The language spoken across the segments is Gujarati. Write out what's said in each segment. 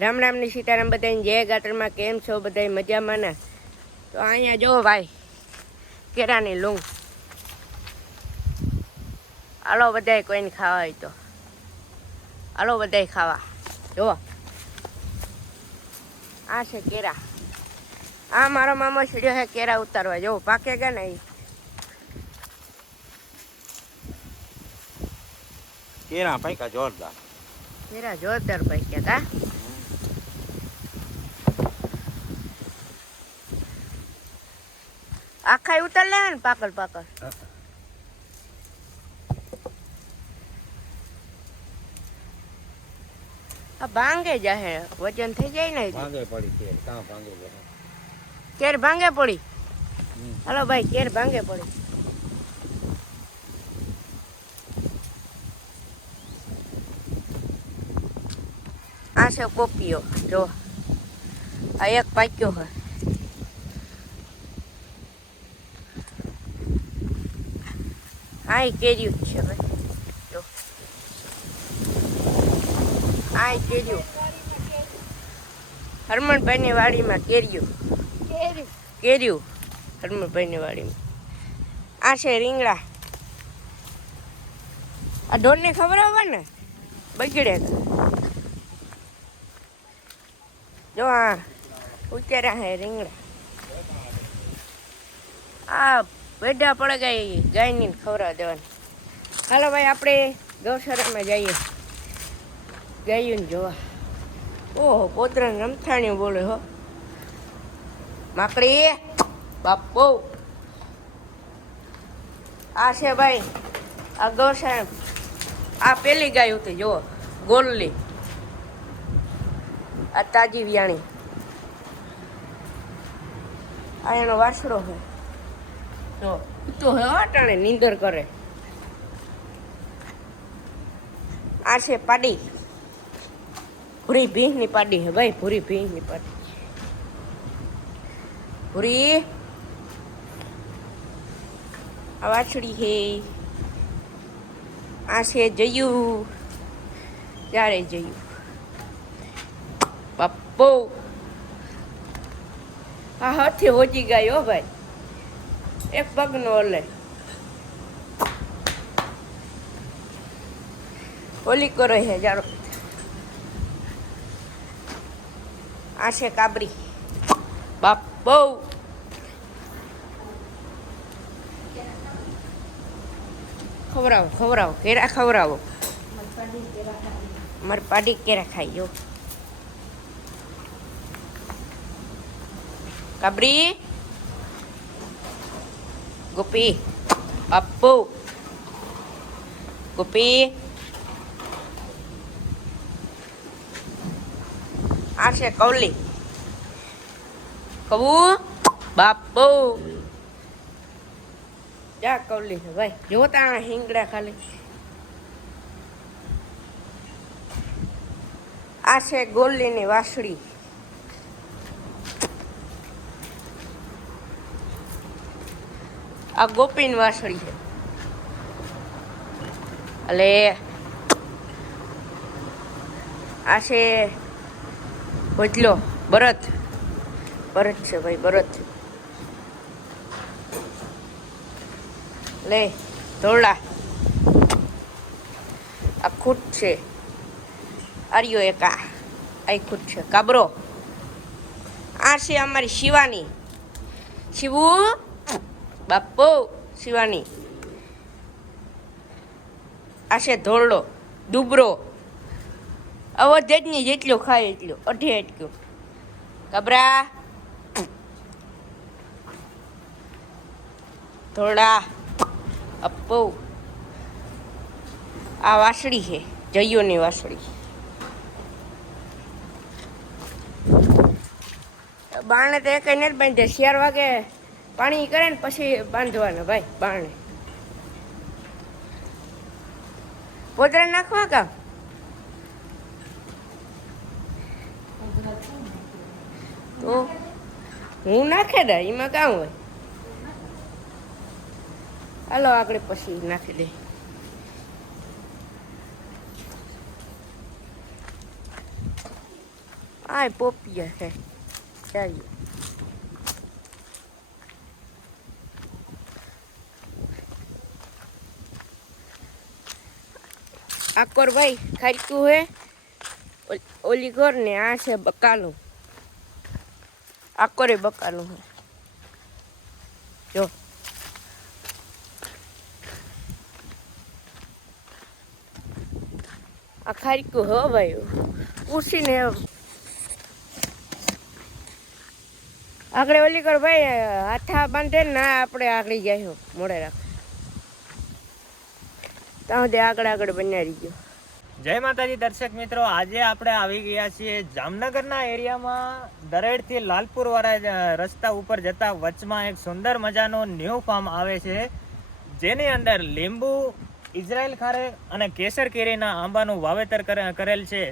રામ રામની સીતારામ બધાને જય ગાત્રમાં કેમ છો બધા મજામાં ને? તો અહીંયા જો ભાઈ કેરાની લૂંગ હાલો બધાય કોઈને ખાવા હોય તો હાલો બધાય ખાવા. જો આ છે કેરા, આ મારો મામો સીડ્યો છે કેરા ઉતારવા. જો પાકે ગયા ને કેરા પાક્યા જોરદાર, કેરા જોરદાર પાક્યા કા. આખા ઉતાર લે ને પાકલ પાકલ. આ ભાંગે જાહે, વજન થઈ જાય ને. ભાંગે પડી કેર, કાં ભાંગે જાય કેર ભાંગે પડી. હાલો ભાઈ કેર ભાંગે પડી. આ છે કોપીઓ. જો આ એક પાક્યો હોય. આ કેર્યું જ છે ભાઈ. જો આ કેર્યું હરમણભાઈની વાડીમાં કેર્યું કેર્યું હરમણભાઈની વાડીમાં. આ છે રીંગણા. આ ઢોરને ખબર આવે ને બગડે. જો આ ઉતાર્યા હે રીંગણા. આ વેઢા પડે ગઈ ગાયની ખવડાવવા દેવાની. હાલો ભાઈ આપણે ગૌશાળામાં જઈએ ગાયું જોવા. ઓહો પોતરાને રમથાણ્યું બોલે હો માકડી બાપો. આ છે ભાઈ આ ગૌશાળા. આ પેલી ગાય હતી જો ગોલ્લી. આ તાજી વિયાણી. આ એનો વાસડો છે. જો તો હે અટાણે નીંદર કરે. આ છે પાડી, ભૂરી ભીંસની પાડી હે ભાઈ, ભૂરી ભીંસની પાડી. ભૂરી આ વાછડી હે. આ છે જયું. ત્યારે જયું બાપો. આ હાથી હોજી ગાય હો ભાઈ, એક પગનો ઓલે ઓલી કરે છે જારો. આ છે કાબરી બાપો. ખવડાવો ખવડાવો કેરા ખવડાવો. મારી પાડી કેરા ખાઈ. જો કાબરી ગોપી બાપુ ગોપી. આ છે કૌલી કબુ બાપુ. જા કૌલી છે ભાઈ. જોતા હિંગડા ખાલી. આ છે ગોલીની વાસળી. આ ગોપીની વાસળી છે. એટલે આ છે ભજલો ભરત. ભરત છે ભાઈ ભરત. લે ધોળા. આ ખૂટ છે. આર્યો એકા આ ખૂટ છે કાબરો. આ છે અમારી શિવાની. શિવુ બાપો શિવાની. આ છે ધોળો દુબરો. અવધેજની જેટલો ખાય એટલો અઢે અટક્યો કબરા. ધોળા અપ્પો. આ વાસળી છે જઈઓની વાસળી. બારણે તો એક નથી બાંધે. 4 વાગે પાણી કરે ને પછી બાંધવાના ભાઈ બારણે. પોતરા નાખવા કા તો હું નાખે દે એમાં કામ હોય. હાલો આગળ પછી નાખી દે. આ પોપિયા છે ચાલો આકોર ભાઈ ખાઈતું હે ઓલી ઘર ને આ છે બકાલું આકોરે બકાલું હે જો આ ખારીકું હો ભાઈ પૂછીને આગળ ઓલી કર ભાઈ હાથા બાંધે ને આપણે આગળ જાય મોડે રાખ ત્યાં આગળ બનાવી ગયો. જય માતાજી દર્શક મિત્રો, આજે આપણે આવી ગયા છીએ જામનગરના એરિયામાં દરેડથી લાલપુર વાળા રસ્તા ઉપર જતા વચમાં એક સુંદર મજાનો ન્યૂ ફાર્મ આવે છે, જેની અંદર લીંબુ, ઇઝરાયલ ખારેક અને કેસર કેરીના આંબાનું વાવેતર કરેલ છે.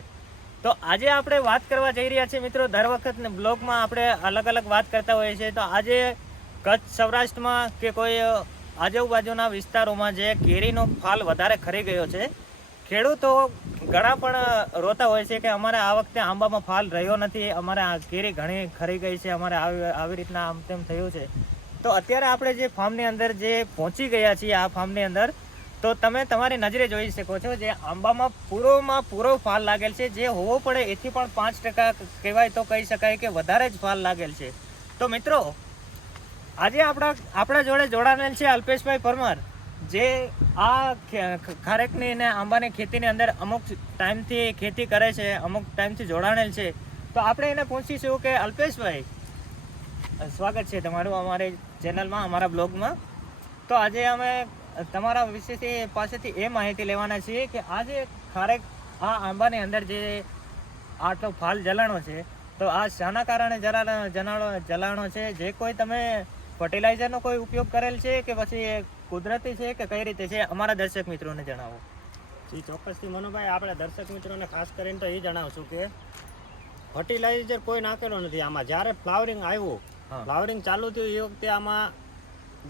તો આજે આપણે વાત કરવા જઈ રહ્યા છીએ મિત્રો. દર વખત બ્લોગમાં આપણે અલગ અલગ વાત કરતા હોઈએ છીએ. તો આજે કચ્છ સૌરાષ્ટ્રમાં કે કોઈ આજુબાજુના વિસ્તારોમાં જે કેરીનો ફાલ વધારે ખરી ગયો છે, ખેડૂતો ઘણા પણ રોતા હોય છે કે અમારે આ વખતે આંબામાં ફાલ રહ્યો નથી, અમારે આ કેરી ઘણી ખરી ગઈ છે, અમારે આવી રીતના આમ તેમ થયું છે. તો અત્યારે આપણે જે ફાર્મની અંદર જે પહોંચી ગયા છીએ, આ ફાર્મની અંદર તો તમે તમારી નજરે જોઈ શકો છો જે આંબામાં પૂરો ફાલ લાગેલ છે. જે હોવો પડે એથી પણ 5% કહેવાય તો કહી શકાય કે વધારે જ ફાલ લાગેલ છે. તો મિત્રો આજે આપણા જોડે જોડાયેલ છે અલ્પેશભાઈ પરમાર, જે આ ખારેકની ને આંબાની ખેતીની અંદર અમુક ટાઈમથી ખેતી કરે છે, અમુક ટાઈમથી જોડાયેલ છે. તો આપણે એને પૂછીશું કે અલ્પેશભાઈ, સ્વાગત છે તમારું અમારી ચેનલમાં, અમારા બ્લોગમાં. તો આજે અમે તમારા વિશેથી પાસેથી એ માહિતી લેવાના છીએ કે આ જે ખારેક આ આંબાની અંદર જે આટલો ફાલ જલાણો છે, તો આ શાના કારણે જલાણો છે? જે કોઈ તમે ફર્ટિલાઇઝરનો કોઈ ઉપયોગ કરેલ છે કે પછી કુદરતી છે કે કઈ રીતે છે? અમારા દર્શક મિત્રોને જણાવો. જી ચોક્કસથી મનુભાઈ, આપણે દર્શક મિત્રોને ખાસ કરીને તો એ જણાવશું કે ફર્ટિલાઇઝર કોઈ નાખેલો નથી આમાં. જ્યારે ફ્લાવરિંગ આવ્યું, ફ્લાવરિંગ ચાલુ થયું એ વખતે આમાં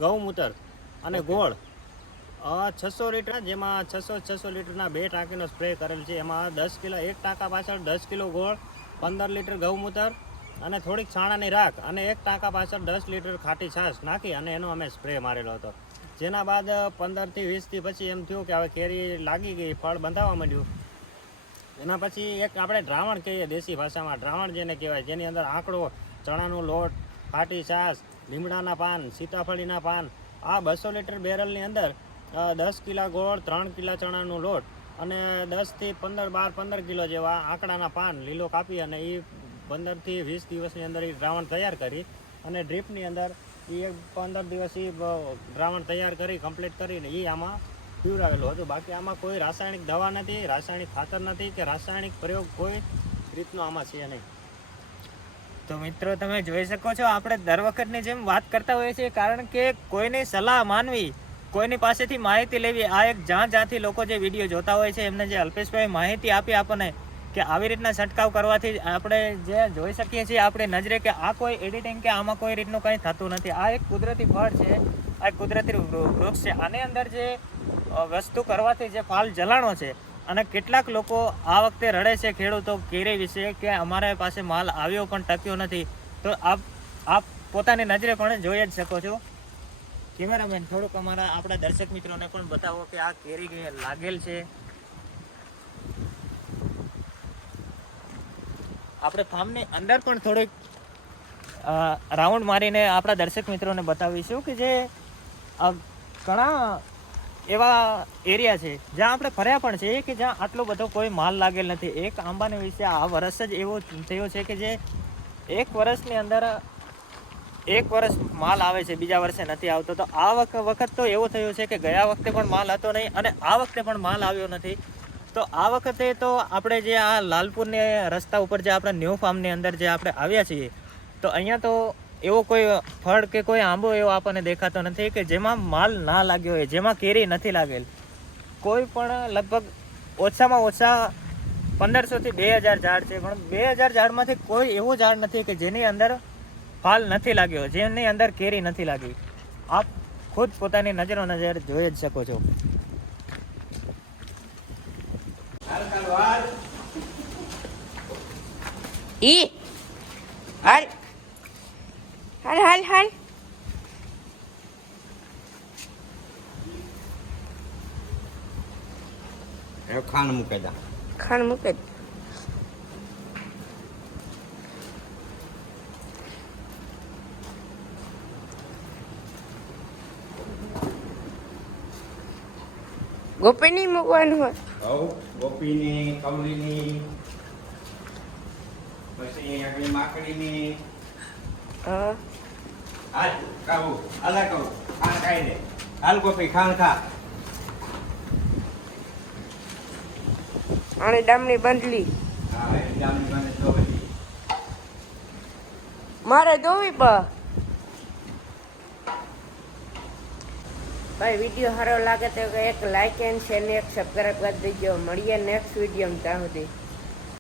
ગૌમૂત્ર અને ગોળ 600 લીટર, જેમાં 600 લીટરના 2 ટાંકીનો સ્પ્રે કરેલ છે. એમાં 10 કિલો, એક ટાંકા પાછળ 10 કિલો ગોળ, 15 લીટર ગૌમૂત્ર અને થોડીક છાણાની રાખ અને એક ટાંકા પાછળ 10 લીટર ખાટી છાશ નાખી અને એનો અમે સ્પ્રે મારેલો હતો. જેના બાદ 15થી 20 થી પછી એમ થયું કે હવે કેરી લાગી ગઈ, ફળ બંધાવા માંડ્યું. એના પછી એક આપણે દ્રાવણ કહીએ દેશી ભાષામાં, દ્રાવણ જેને કહેવાય, જેની અંદર આંકડો, ચણાનો લોટ, ખાટી છાશ, લીમડાના પાન, સીતાફળીના પાન, આ 200 લીટર બેરલની અંદર 10 કિલા ગોળ, 3 કિલા ચણાનો લોટ અને 10 થી 15 કિલો જેવા આંકડાના પાન લીલો કાપી અને એ 15 થી 20 દિવસની અંદર એ દ્રાવણ તૈયાર કરી અને ડ્રીપની અંદર એ 15 દિવસ એ દ્રાવણ તૈયાર કરી કમ્પ્લીટ કરીને એ આમાં પીવડાવેલું હતું. બાકી આમાં કોઈ રાસાયણિક દવા નથી, રાસાયણિક ખાતર નથી કે રાસાયણિક પ્રયોગ કોઈ રીતનો આમાં છે નહીં. તો મિત્રો તમે જોઈ શકો છો, આપણે દર વખતની જેમ વાત કરતા હોઈએ છીએ, કારણ કે કોઈની સલાહ માનવી, કોઈની પાસેથી માહિતી લેવી, આ એક જ્યાંથી લોકો જે વિડીયો જોતા હોય છે એમને જે અલ્પેશભાઈ માહિતી આપી આપણને કે આવી રીતના છંટકાવ કરવાથી આપણે જે જોઈ શકીએ છીએ આપણે નજરે કે આ કોઈ એડિટિંગ કે આમાં કોઈ રીતનું કંઈ થતું નથી. આ એક કુદરતી ફળ છે, આ એક કુદરતી વૃક્ષ છે. આની અંદર જે વસ્તુ કરવાથી જે ફાલ જલાણો છે, અને કેટલાક લોકો આ વખતે રડે છે ખેડૂતો કેરી વિશે કે અમારા પાસે માલ આવ્યો પણ ટક્યો નથી. તો આપ પોતાની નજરે પણ જોઈ જ શકો છો. કેમેરામેન થોડુંક આપણા દર્શક મિત્રોને પણ બતાવો કે આ કેરી લાગેલ છે. આપણે ફાર્મની અંદર પણ થોડીક રાઉન્ડ મારીને આપણા દર્શક મિત્રોને બતાવીશું કે જે ઘણા એવા એરિયા છે જ્યાં આપણે ફર્યા પણ છે કે જ્યાં આટલો બધો કોઈ માલ લાગેલ નથી. એક આંબાને વિશે આ વર્ષ જ એવો થયો છે કે જે એક વર્ષની અંદર એક વર્ષ માલ આવે છે, બીજા વર્ષે નથી આવતો. તો આ વખત તો એવો થયો છે કે ગયા વખતે પણ માલ હતો નહીં અને આ વખતે પણ માલ આવ્યો નથી. તો આ વખતે તો આપણે જે આ લાલપુરની રસ્તા ઉપર જે આપણે ન્યૂ ફાર્મની અંદર જે આપણે આવ્યા છીએ, તો અહીંયા તો એવો કોઈ ફળ કે કોઈ આંબો એવો આપણને દેખાતો નથી કે જેમાં માલ ના લાગ્યો હોય, જેમાં કેરી નથી લાગેલ. કોઈ પણ લગભગ ઓછામાં ઓછા 1500 થી 2000 ઝાડ છે, પણ 2000 ઝાડમાંથી કોઈ એવું ઝાડ નથી કે જેની અંદર ફાલ નથી લાગ્યો, જેની અંદર કેરી નથી લાગી. આપ ખુદ પોતાની નજર જોઈ જ શકો છો. ઈ હાલ હાલ હાલ હાલ એ ખાંડ મૂકી દા. ખાણ મૂકે દે. ગોપી નહીં મૂકવાનું હોય હવ ગોપીની કમલીની પછી આગળ માકડીની હા હાલ કાબુ હાલા કહું ખાંડ ખાઈ લે. હાલ ગોપી ખાંડ ખા. આને ડામની બંધલી હા એ જામની મને તો બધી. મારે જોવી પા ભાઈ વિડીયો સારો લાગે તો એક લાઈક એન્ડ શેર ને એક સબસ્ક્રાઈબ કરી દેજો. મળીએ નેક્સ્ટ વિડીયો ત્યાં સુધી.